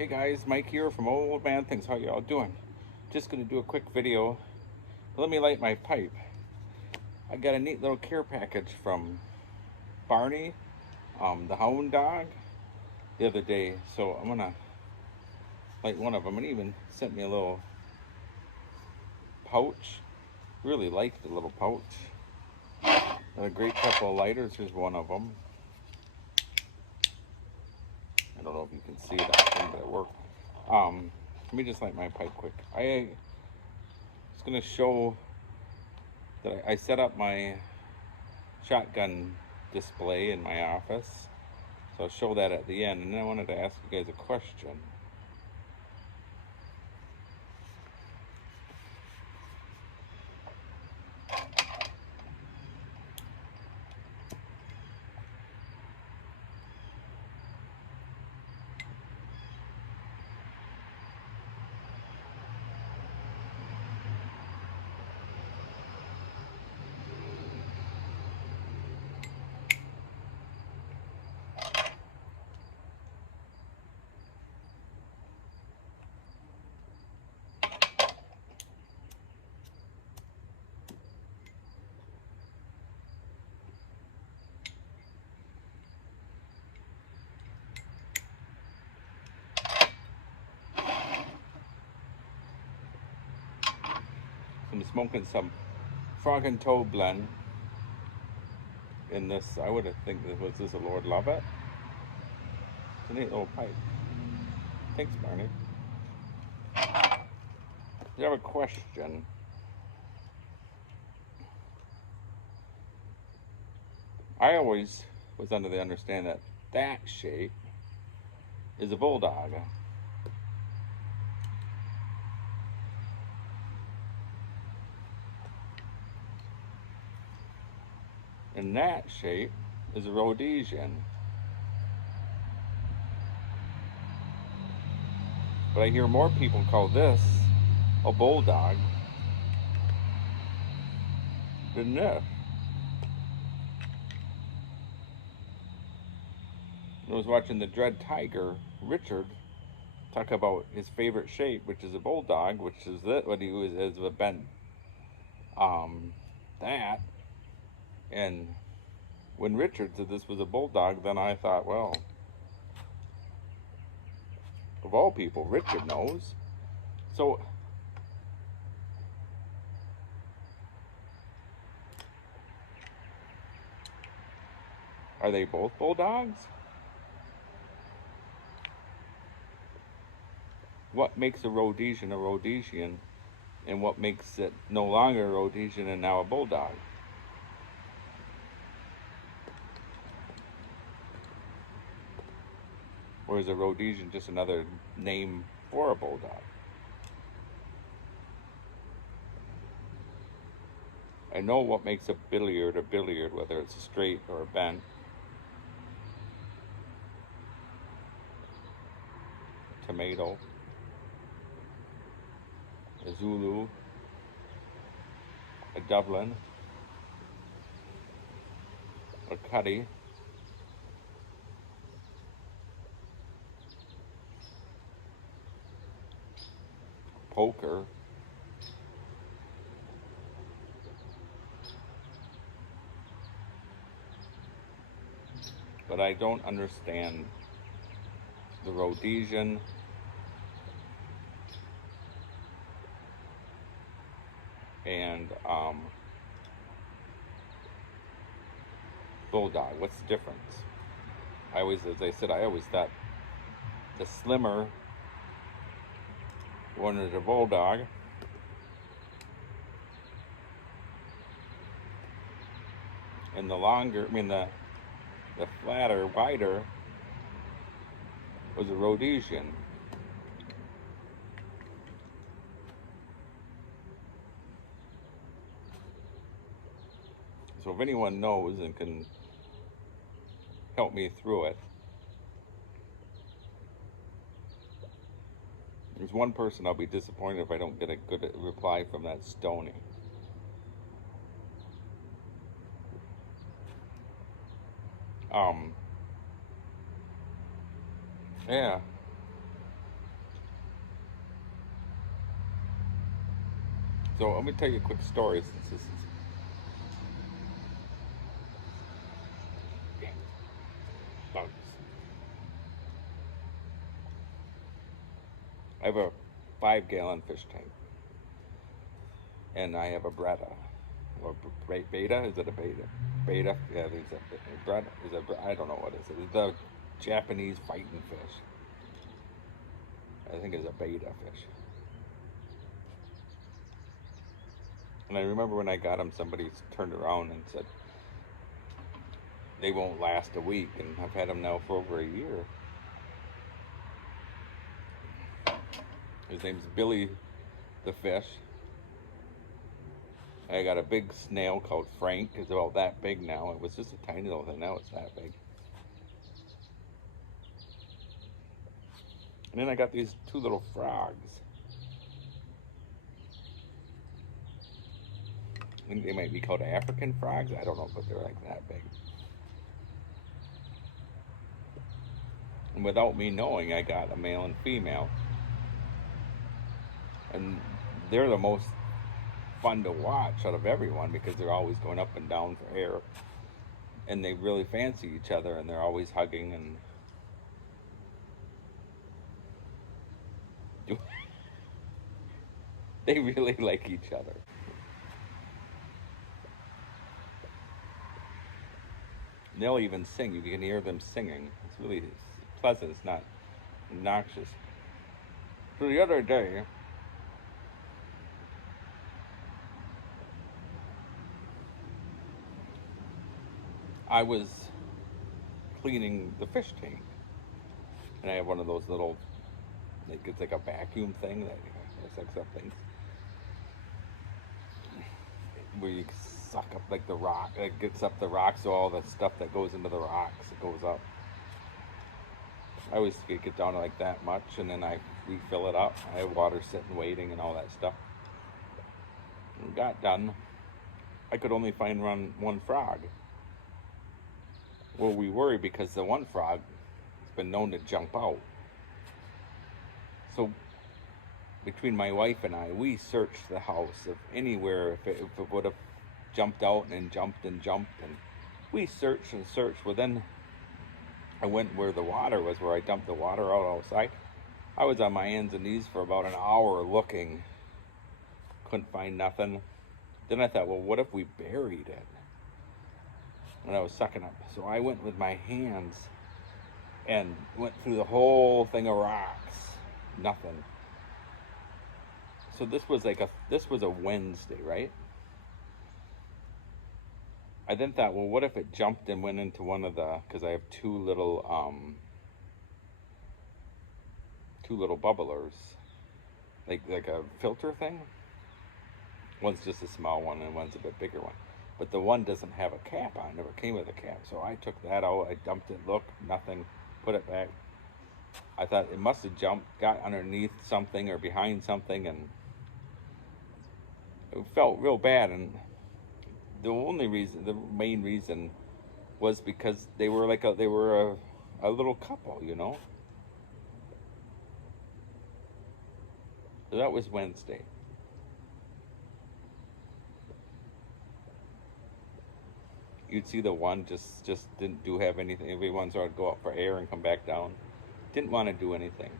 Hey guys, Mike here from Old Man Things. How y'all doing? Just gonna do a quick video. Let me light my pipe. I got a neat little care package from Barney, the hound dog, the other day. So I'm gonna light one of them, and even sent me a little pouch. Really like the little pouch. A great couple of lighters. Here's one of them. I don't know if you can see that, but it worked. Let me just light my pipe quick. I was gonna show that I set up my shotgun display in my office. So I'll show that at the end, and then I wanted to ask you guys a question. I'm smoking some frog and toad blend in this. I would have think was this a Lord Lovett. It's a neat little pipe. Thanks, Barney. You have a question? I always was under the understanding that that shape is a bulldog. And that shape is a Rhodesian. But I hear more people call this a bulldog than this. I was watching the Dread Tiger, Richard, talk about his favorite shape, which is a bulldog, which is that what he was as a bent that. And when Richard said this was a bulldog, then I thought, well, of all people, Richard knows. So are they both bulldogs? What makes a Rhodesian, and what makes it no longer a Rhodesian and now a bulldog? Or is a Rhodesian just another name for a bulldog? I know what makes a billiard, whether it's a straight or a bent. Tomato, a Zulu, a Dublin, a Cuddy, poker, but I don't understand the Rhodesian and bulldog. What's the difference? I always thought the slimmer one is a bulldog, and the longer, the flatter, wider was a Rhodesian. So if anyone knows and can help me through it, there's one person I'll be disappointed if I don't get a good reply from. That Stony. Yeah. So let me tell you a quick story since this is bugs. I have a 5-gallon fish tank, and I have a Bretta. Or beta? Is it a beta? Beta? Yeah, there's a Bretta. I don't know what it is. It's the Japanese fighting fish. I think it's a beta fish. And I remember when I got them, somebody turned around and said, they won't last a week, and I've had them now for over a year. His name's Billy the fish. I got a big snail called Frank. It's about that big now. It was just a tiny little thing. Now it's that big. And then I got these 2 little frogs. I think they might be called African frogs. I don't know, but they're like that big. And without me knowing, I got a male and female. And they're the most fun to watch out of everyone because they're always going up and down for air. And they really fancy each other, and they're always hugging and they really like each other. And they'll even sing. You can hear them singing. It's really pleasant. It's not obnoxious. So the other day, I was cleaning the fish tank, and I have one of those little, like, it's like a vacuum thing that sucks up things, where you suck up like the rock, it gets up the rocks, so all the stuff that goes into the rocks, it goes up. I always get down to like that much, and then I refill it up. I have water sitting waiting and all that stuff. And got done. I could only find one frog. Well, we worry because the one frog has been known to jump out. So between my wife and I, we searched the house of anywhere if it would have jumped out and jumped and jumped, and we searched and searched. Well, then I went where the water was, where I dumped the water out outside. I was on my hands and knees for about an hour looking. Couldn't find nothing. Then I thought, well, what if we buried it? And I was sucking up. So I went with my hands and went through the whole thing of rocks. Nothing. So this was a Wednesday, right? I then thought, well, what if it jumped and went into one of the, because I have two little bubblers, like a filter thing. One's just a small one and one's a bit bigger one. But the one doesn't have a cap on, it never came with a cap. So I took that out, I dumped it, looked, nothing, put it back. I thought it must have jumped, got underneath something or behind something, and it felt real bad. And the main reason was because they were a little couple, you know. So that was Wednesday. You'd see the one just didn't have anything. Every once in a while would go up for air and come back down. Didn't want to do anything.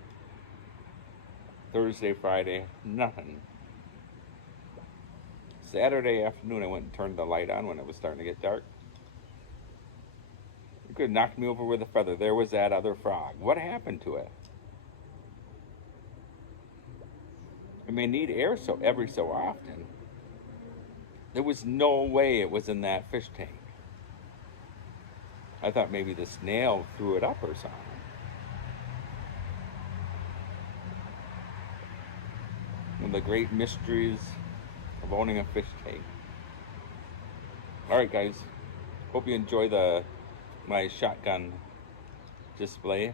Thursday, Friday, nothing. Saturday afternoon, I went and turned the light on when it was starting to get dark. You could have knocked me over with a feather. There was that other frog. What happened to it? I mean, need air every so often. There was no way it was in that fish tank. I thought maybe the snail threw it up or something. One of the great mysteries of owning a fish tank. Alright guys, hope you enjoy my shotgun display,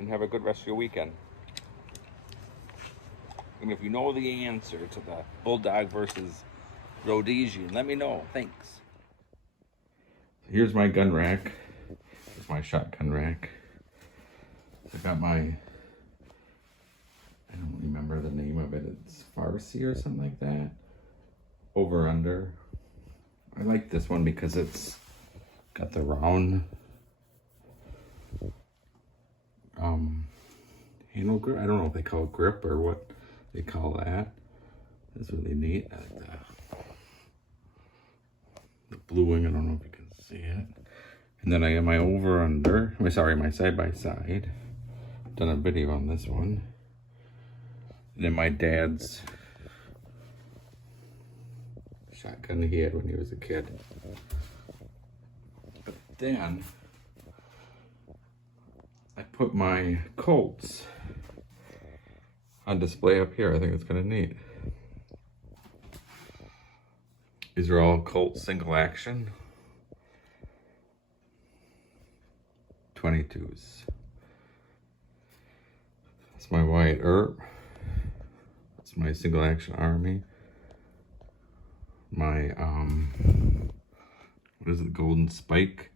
and have a good rest of your weekend. And if you know the answer to the Bulldog versus Rhodesian, let me know. Thanks. Here's my gun rack. Here's my shotgun rack. I got I don't remember the name of it. It's Farsi or something like that. Over under. I like this one because it's got the round handle grip. I don't know if they call it grip or what they call that. It's really neat. I like the bluing, I don't know if you can see it. And then I have my over under, my side by side. Done a video on this one. And then my dad's shotgun he had when he was a kid. But then I put my Colts on display up here. I think it's kind of neat. These are all Colt single action 22s. That's my Wyatt Earp. That's my single action Army. My what is it, Golden Spike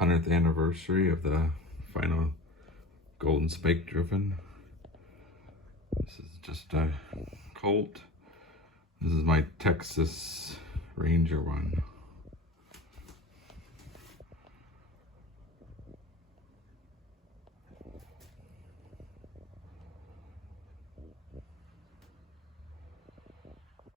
100th anniversary of the final Golden Spike driven. This is just a Colt. This is my Texas Ranger one.